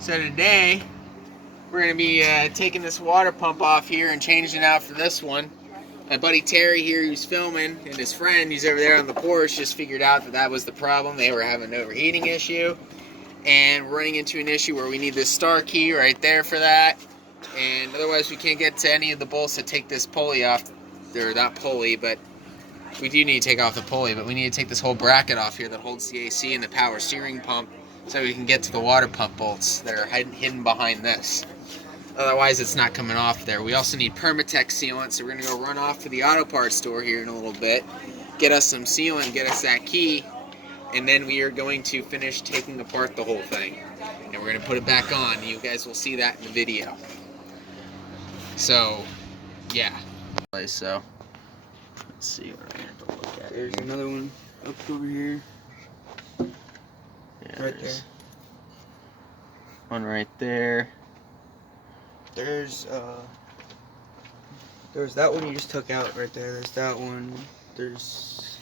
So today, we're going to be taking this water pump off here and changing it out for this one. My buddy Terry here, who's filming, and his friend, who's over there on the porch, just figured out that that was the problem. They were having an overheating issue, and we're running into an issue where we need this star key right there for that, and otherwise we can't get to any of the bolts that take this pulley off. Or not pulley, but we do need to take off the pulley, but we need to take this whole bracket off here that holds the AC and the power steering pump so we can get to the water pump bolts that are hidden behind this. Otherwise, it's not coming off there. We also need Permatex sealant, so we're going to go run off to the auto parts store here in a little bit, get us some sealant, get us that key, and then we are going to finish taking apart the whole thing. And we're going to put it back on. You guys will see that in the video. So, yeah. So, let's see what I have to look at. There's another one up over here. Yeah, Right there. One right there. There's that one you just took out right there. There's that one. There's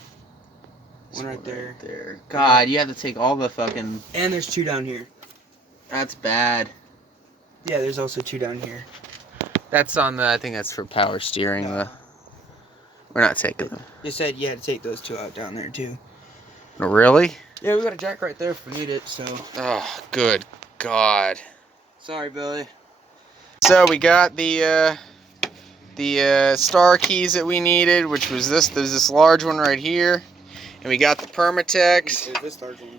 one right there. God, you have to take all the fucking... And there's two down here. That's bad. Yeah, there's also two down here. That's on the... I think that's for power steering. No. We're not taking them. You said you had to take those two out down there too. Really? Yeah, we got a jack right there if we need it, so... Oh, good God. Sorry, Billy. So we got the star keys that we needed, which was this. There's this large one right here, and we got the Permatex. This large one.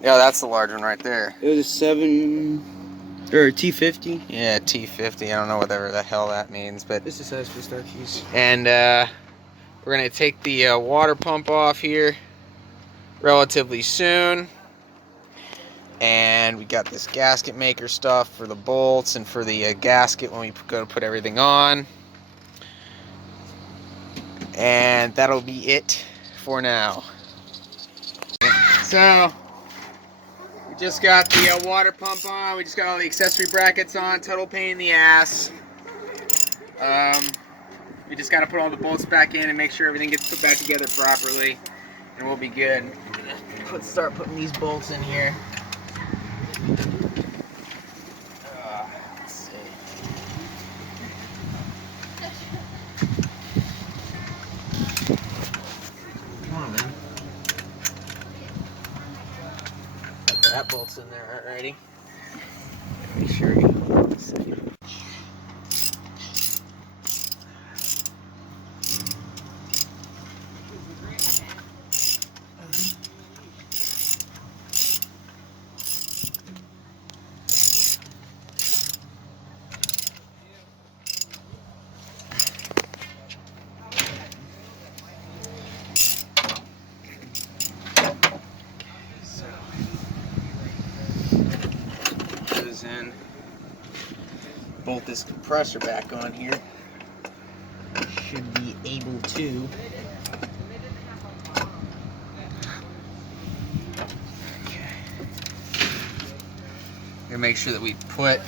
Yeah, that's the large one right there. It was a 7 or a T50. Yeah, T50. I don't know whatever the hell that means, but This is size for star keys. and we're gonna take the water pump off here relatively soon. And we got this gasket maker stuff for the bolts and for the gasket when we go to put everything on. And that'll be it for now. So, we just got the water pump on. We just got all the accessory brackets on. Total pain in the ass. We just got to put all the bolts back in and make sure everything gets put back together properly. And we'll be good. I'm gonna start putting these bolts in here. Let's see. Come on, man. Okay, that bolt's in there already. Make sure you see. In, bolt this compressor back on here. Should be able to. Okay. Gonna make sure that we put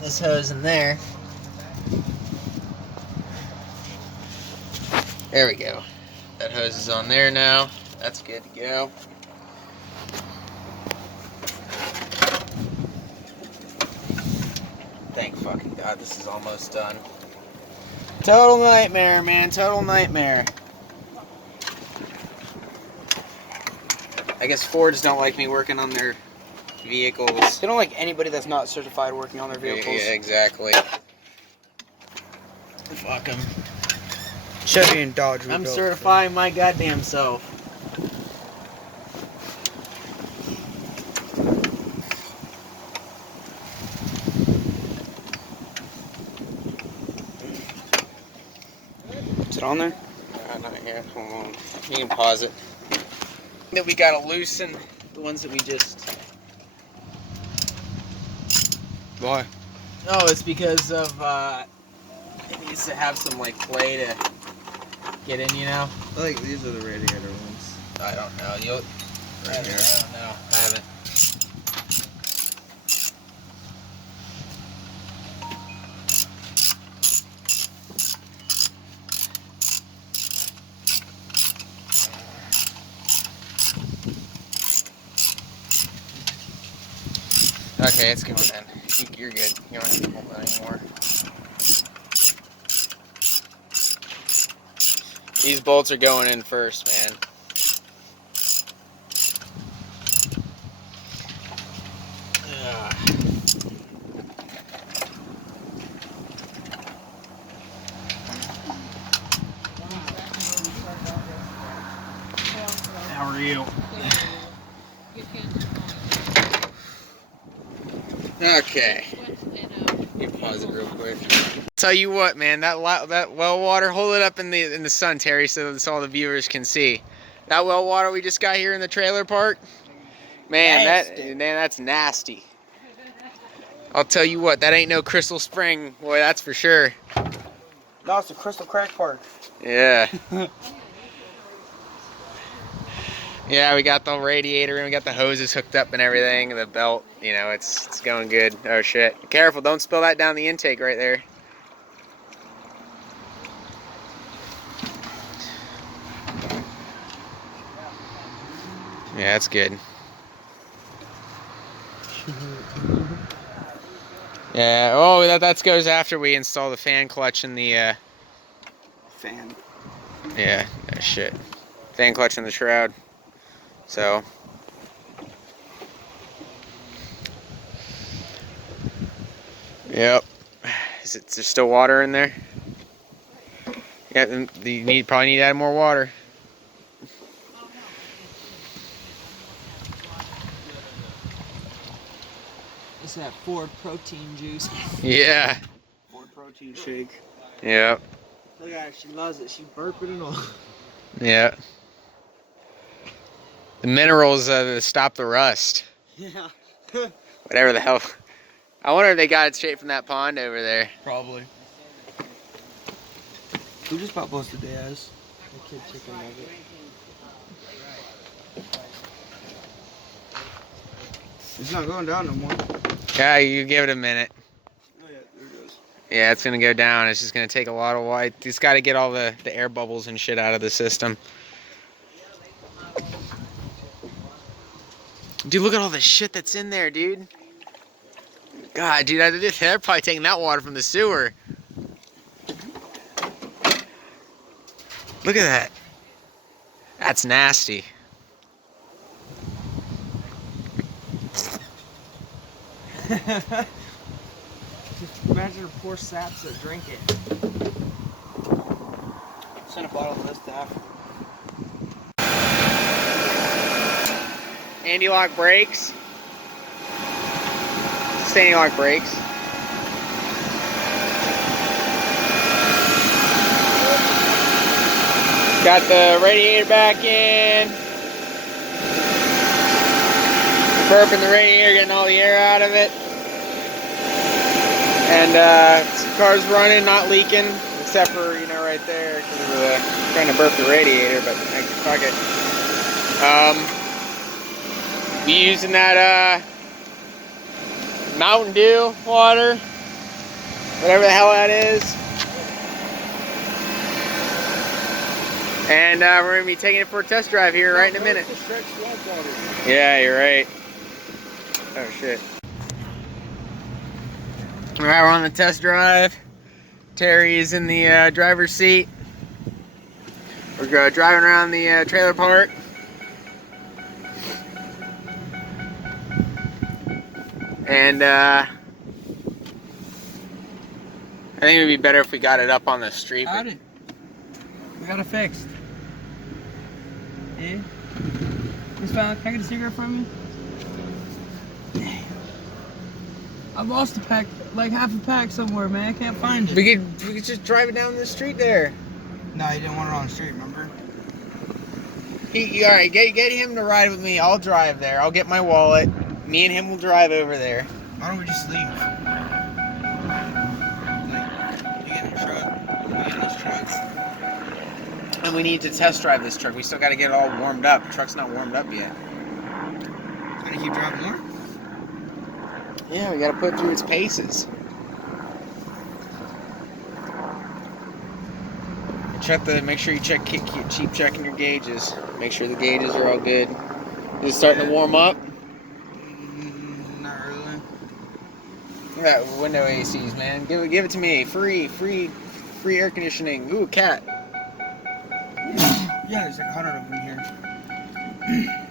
this hose in there. There we go. That hose is on there now. That's good to go. Thank fucking God, this is almost done. Total nightmare, man. Total nightmare. I guess Fords don't like me working on their vehicles. They don't like anybody that's not certified working on their vehicles. Yeah, exactly. Fuck them. Chevy and Dodge. I'm certifying my goddamn self. Is it on there? Not yet. Hold on. You can pause it. That we gotta loosen the ones that we just. Why? Oh, it's because of it needs to have some like play to get in, you know. I think these are the radiator ones. I don't know. You'll. I don't know. I haven't. Okay, it's going then. You're good. You don't have to hold that anymore. These bolts are going in first, man. Ugh. How are you? Okay. You pause it real quick. Tell you what, man, that well water, hold it up in the sun, Terry, so all the viewers can see. That well water we just got here in the trailer park, man, that's nasty. I'll tell you what, that ain't no Crystal Spring, boy, that's for sure. No, it's a Crystal Crack Park. Yeah. Yeah, we got the radiator and we got the hoses hooked up and everything, and the belt, you know, it's going good. Oh shit. Careful, don't spill that down the intake right there. Yeah, that's good. Yeah, oh, that goes after we install the fan clutch and the, Fan. yeah, shit. Fan clutch and the shroud. So. Yep. Is there still water in there? Yeah, you probably need to add more water. It's that Ford protein juice. Yeah. Ford protein shake. Yep. Look at her, she loves it. She burping and all. Yeah. The minerals stop the rust. Yeah. Whatever the hell. I wonder if they got it straight from that pond over there. Probably. Who just bought Buster Diaz? The kid chicken nugget. It's not going down no more. Yeah, you give it a minute. Oh yeah, there it goes. Yeah, it's gonna go down. It's just gonna take a lot of water. It's got to get all the air bubbles and shit out of the system. Dude, look at all the shit that's in there, dude. God, dude, they're probably taking that water from the sewer. Look at that. That's nasty. Imagine the poor saps that drink it. Send a bottle of this to Africa. Anti-lock brakes. Just anti-lock brakes. Got the radiator back in. Burping the radiator, getting all the air out of it. And car's running, not leaking, except for, you know, right there, because of trying to burp the radiator, but fuck it. Be using that Mountain Dew water, whatever the hell that is. And we're going to be taking it for a test drive here right in a minute. Yeah, you're right. Oh shit. Alright, we're on the test drive. Terry is in the driver's seat. We're driving around the trailer park. And I think it would be better if we got it up on the street. Got it. We got it fixed. Yeah. Miss Fallon, can I get a cigarette from you? I lost a pack, like half a pack somewhere, man. I can't find it. We could just drive it down the street there. No, he didn't want it on the street, remember? Alright, get him to ride with me. I'll drive there. I'll get my wallet. Me and him will drive over there. Why don't we just leave? Like, you get in the truck, we get in this truck. And we need to test drive this truck. We still got to get it all warmed up. The truck's not warmed up yet. It's gonna keep driving more? Yeah, we got to put it through its paces. Make sure you keep checking your gauges. Make sure the gauges are all good. Is it starting to warm up? Not really. Look at that window ACs, man. Give it to me. Free air conditioning. Ooh, cat. Yeah, there's like 100 of them here.